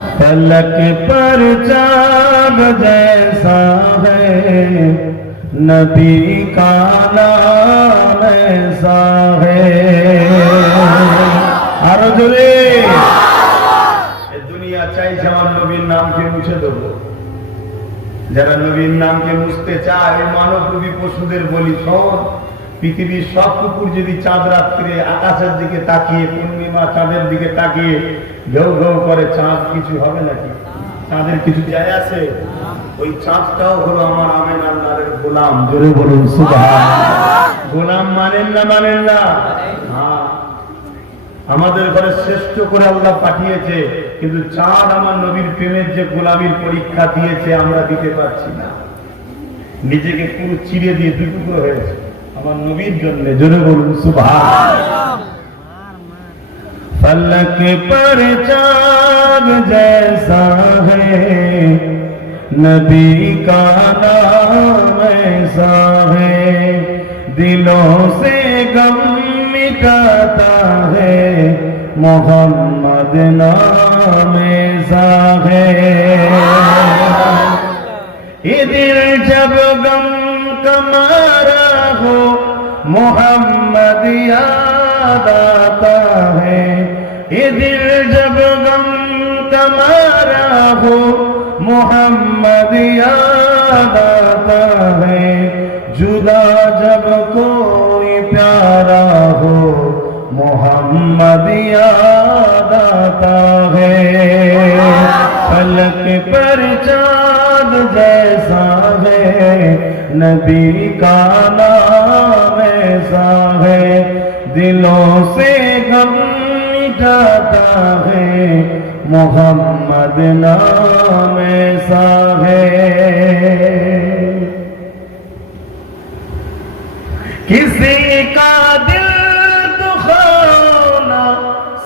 फलक पर चाँद जैसा है, नबी का नाम ऐसा है। आरो जोरे दुनिया চাইছে আমার নবীর নামকে মুছে দেবো। যারা নবীর নামকে মুছতে চায় মানবরূপী পশুদের বলি শোন, পৃথিবীর সব কুকুর যদি চাঁদ রাত্রে আকাশের দিকে তাকিয়ে পূর্ণিমা চাঁদের দিকে তাকিয়ে ঘেউ ঘেউ করে, চাঁদ কিছু হবে নাকি? চাঁদের কিছু যায় আছে? ওই চাঁদটাও হলো আমার আমেন আল্লাহর গোলাম। জোরে বলুন সুবহানাল্লাহ। গোলাম মানেন না? মানেন না? হ্যাঁ, আমাদের ঘরে শ্রেষ্ঠ করে আল্লাহ পাঠিয়েছে, কিন্তু চাঁদ আমার নবীর প্রেমের যে গোলামীর পরীক্ষা দিয়েছে আমরা দিতে পারছি না। নিজেকে পুরো চিড়ে দিয়ে দুই টুকরো হয়েছে আমার নবীর জন্য। জোরে বলুন সুবহানাল্লাহ। फलक पर चाँद जैसा है, नबी का नाम ऐसा है। दिलों से गम मिटाता है, मोहम्मद नाम ऐसा है। ये दिल जब गम का मारा हो, मोहम्मद याद आता है। ये दिल जब गम का मारा हो, मोहम्मद याद आता है। जुदा जब कोई प्यारा हो, मोहम्मद याद आता है। फलक पर चाँद जैसा है, नबी का नाम ऐसा है। दिलों से गम मिटाता है, मोहम्मद नाम ऐसा है। किसी का दिल दुखाओ ना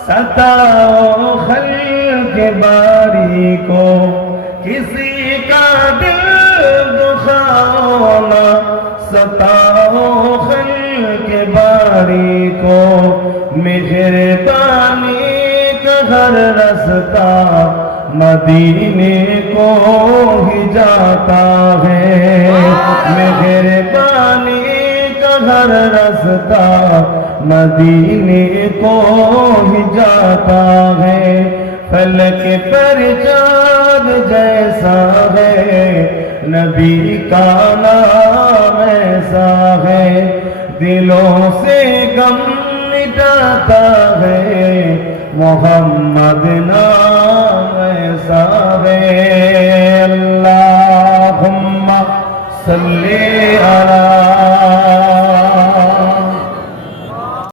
सताओ खल्क बारी को, किसी का दिल दुखाओ ना सताओ खल्क बारी को। मेहरबानी का हर रास्ता मदीने को ही जाता है। मेहरबानी का हर रास्ता मदीने को ही जाता है। फलक पर चाँद जैसा है, नबी का नाम ऐसा है। दिलों से गम मिटाता है, मोहम्मद नाम ऐसा है। अल्लाहुम्मा सल्ली अला